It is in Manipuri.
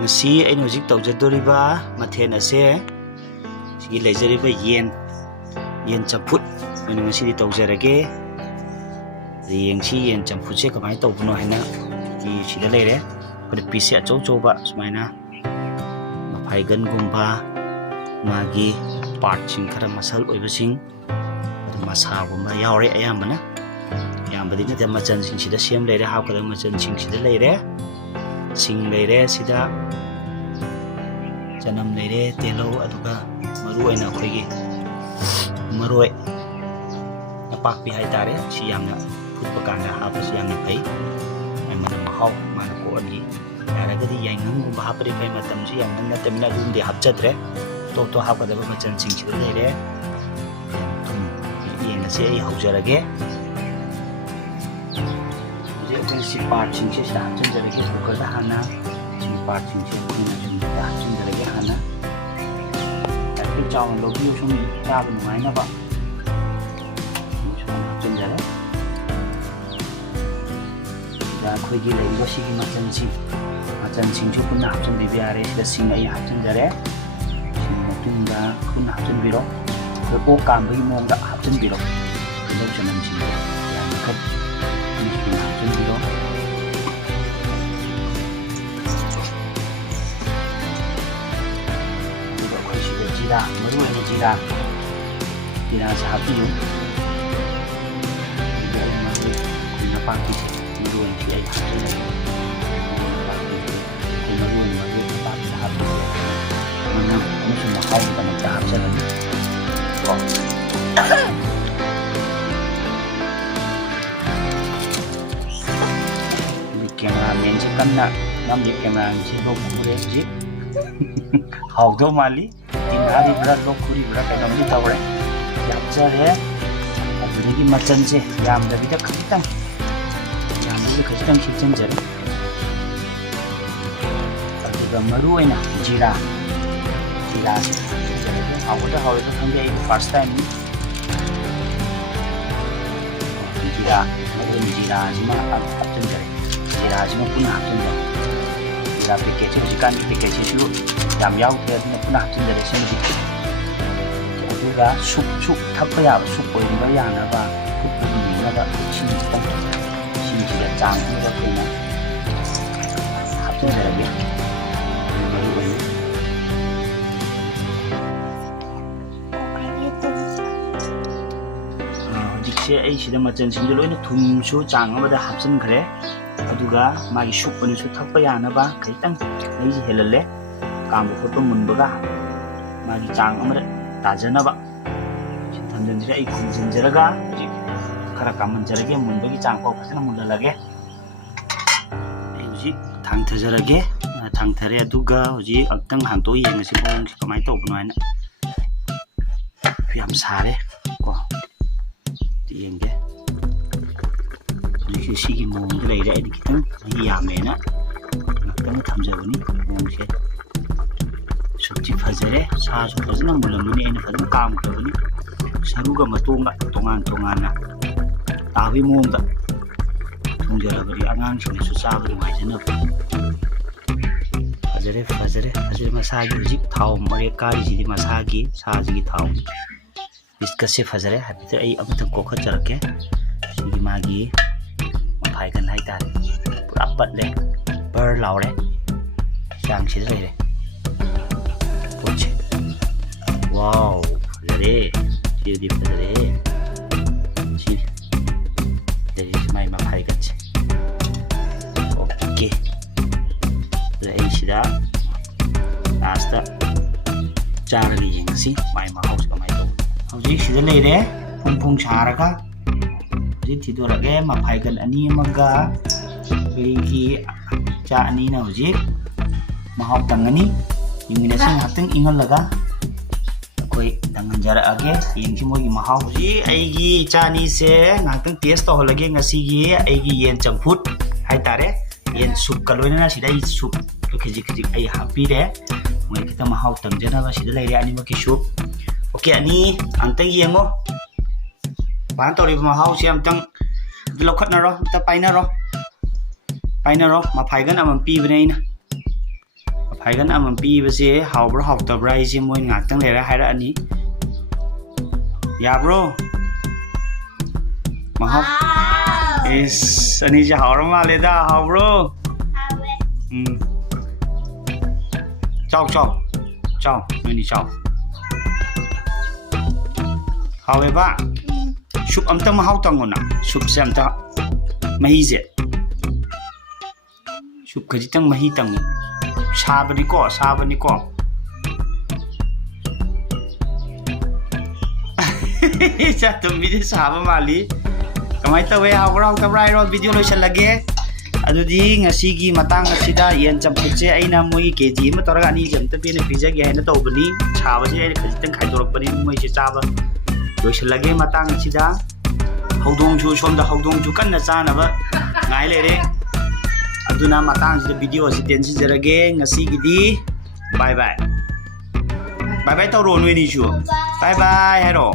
ngasi ai hojik tawjadoriba mathen ase sigi leijariba yen champut oina ngasi di tawjarage yengsi yen champut se kamai tawbno haina ki sida leire pare pise achau chauba sumaina mafaigan gumba magi part sing khara masal oibasing masa gumba yaure ayambana yambadi na machan sing sida sem leire hakada machan sing sida leire sing leire sida janam leire telo aduga maru aina khoigi maroi napakpi haitare si yamna futpa kana hapa si yamna pai mana mahau mana ko ani yaragadi yaingam gumba hapari pai matam si yamna natamina dumde hapchatre to hapkada machan sing sida leire yenga se ai haujarage si part sing se sta hapchen jarage kuka da hana si part sing se kuna jum da hapchen jarage hana tapi chawon lobi usum ta bu mai na ba hapchen jare da khoi gi lai go si gi machan sing chu kuna hapchen bi are da sing ai hapchen jare sing mutun da kuna hapchen biro ko kam bi mong da hapchen biro lo chanam chi ya khat hapchen biro jira maru ini jira sa hapiu jadi maru kuna paki maru ini ai hapchen maru ini paki sa hapiu mana musim mahal kana sa hapchen cameraman si kanna namdi cameraman si lo kure si haudo mali tinari bra lo kuri bra ka namdi tawre yapjare adudagi machan se yamda bida khitang khitang jare aduga maru aina jira hauda khangde first time jira sima hapchen jare jira sima puna hapchen jare jira package su yam yaw the puna hapchen jare sima aduga sup thappa ya sup oiba yana ba puna ba sini sida chang ba puna hapchen jare ai sida machan sing loina thum su chang amada hapchen khare aduga magi sup ani su thappa yana ba kaitang ai ji helalle kam photo munbaga magi chang amada tajana ba thamjan jira ai khumjin jaraga khara kaman jarage munbagi chang ko phasana munlalage ai ji thang thajarage thang thare aduga ji aktang hanto yengasi bong kamai to bunwana yam sare ko yenge ni sigi mong lai ra di kitang ni yamena nakang thamjabani mong se subji phajare sa su phajna mulamuni ena phajna kam krabani saruga matonga tongan na tabi mong da thungjara bari angang sing su sabri mai jana phajare masagi ji thau mare kari ji masagi sa ji thau discuss fazare habite ai amata ko khajarake sigi magi mafai kan hai ta pura patle bar laure sang si re poche wow fazare di fazare si dari mai mafai kan si okay lai sida asta cara li si mai ma house ka mai hauji sida leire pung charaga hauji thidorage mafaigan ani amaga berigi cha ani na hauji mahau tangani yungina sing hateng ingal laga koi dangan jara age yengki mogi mahau hauji aigi cha ni se ngateng taste to holage ngasi gi aigi yen champut hai tare yen soup kaloina na sida I soup khiji ai happy re moi kita mahau tangjana ba sida leire ani maki soup oke ani anteng yengo ban tori ma hau siam tang lokhat na ro ta paina ro mafaigan amam pi bne ina ꯐꯥꯏꯒꯟ ꯑꯃ ꯄꯤꯕꯁꯦ ꯍꯥꯎꯕ꯭ꯔꯥ ꯍꯥꯎꯇꯕ꯭ꯔꯥ ꯑꯩꯁꯦ ꯃꯣꯏ ꯉꯥꯛꯇꯪ ꯂꯩꯔ ꯍꯥꯏꯔꯛꯑꯅꯤ ꯌꯥꯕ꯭ꯔꯣ mahal is ani ja haur maleda haubro chao chao chao ni chao hawe ba sup amta mahau tangona sup se amta mahi je sup khajitang mahi tang sabani ko cha tum bi saba mali kamai tawe haubra haubra ro video loisalage adudi ngasigi matang asida yen champutse aina moi kg ma toraga ani jamta pina pijage haina tawbani sabase ai khajitang khaidorakpani moi se chaba loisalage matang asida haudong ju somda haudong ju kanna chana ba ngai lere aduna matang sida video ase tensi jarage ngasigi di bye bye bye bye tawro noi ni ju bye bye hero